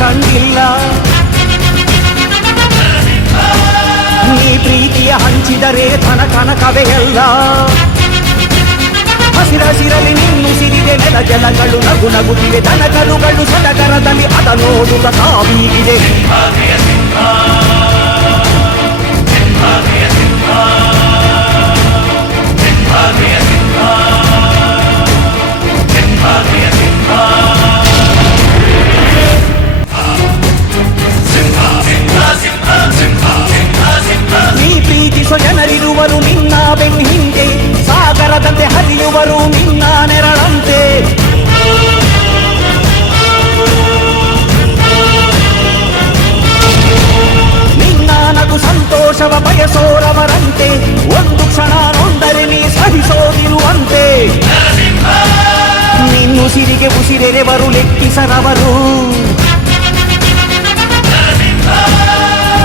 ಕಂಡಿಲ್ಲ. ನೀ ಪ್ರೀತಿಯ ಹಂಚಿದರೆ ಧನ ಕನಕವೇ ಎಲ್ಲ. ಹಸಿರಸಿರಲಿ ನಿನ್ನುಸಿರಿದೆ ನೆಲ ಜಲಗಳು ನಗು ನಗುತ್ತಿವೆ. ದನಕರುಗಳು ಸಡಗರದಲ್ಲಿ ಅದ ನೋಡುತ್ತ ತಾವೀಗಿದೆ. ನೀ ಪ್ರೀತಿಸೋ ಜನರಿರುವರು ನಿನ್ನ ಬೆನ್ನ ಹಿಂದೆ. ಸಾಗರದಂತೆ ಹರಿಯುವರು ನಿನ್ನ ನೆರಳಂತೆ. ನಿನ್ನ ನಗು ಸಂತೋಷವ ಬಯಸೋರವರಂತೆ. ಒಂದು ಕ್ಷಣ ನೊಂದರೆ ನೀ ಸಹಿಸೋದಿರುವಂತೆ. ನಿನ್ನುಸಿರಿಗೆ ಉಸಿರೆರೆವರು ಲೆಕ್ಕಿಸರವರು.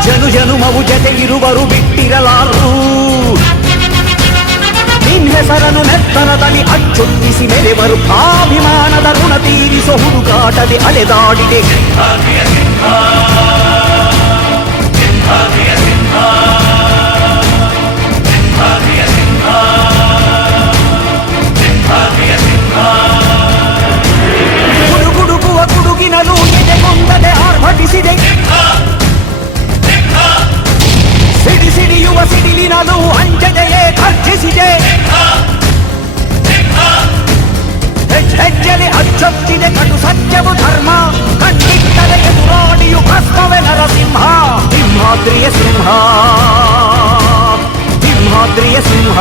ಜನು ಜನುಮವು ಜತೆ ಇರುವರು ಬಿಟ್ಟಿರಲಾರು. ನಿನ್ ಹೆಸರನ್ನು ನೆತ್ತರದಲ್ಲಿ ಅಚ್ಚೊತ್ತಿಸಿ ಮೆರೆವರು. ಅಭಿಮಾನದ ಋಣ ತೀರಿಸೋ ಹುಡುಗಾಟದೆ ಅಲೆದಾಡಿದೆ. ಗುಡುಗುಡುಗುವ ಗುಡುಗಿನಲ್ಲೂ ಎದೆಗೊಂಡದೆ ಆರ್ಭಟಿಸಿದೆ. ಸಿಡಿ ಸಿಡಿಯುವ ಸಿಡಿಲಿನಲ್ಲೂ ಅಂಜದೆಯೇ ಖರ್ಜಿಸಿದೆ. ಹೆಜ್ಜೆಲೆ ಅಚ್ಚೊತ್ತಿದೆ ಕಟು ಸತ್ಯವು ಧರ್ಮ. ಕಣ್ಣಿಟ್ಟರೆ ಎದುರಾಡಿಯು ಭಸ್ಮವೇ ನರಸಿಂಹ. ಸಿಂಹಾದ್ರಿಯ ಸಿಂಹ, ಸಿಂಹಾದ್ರಿಯ ಸಿಂಹ.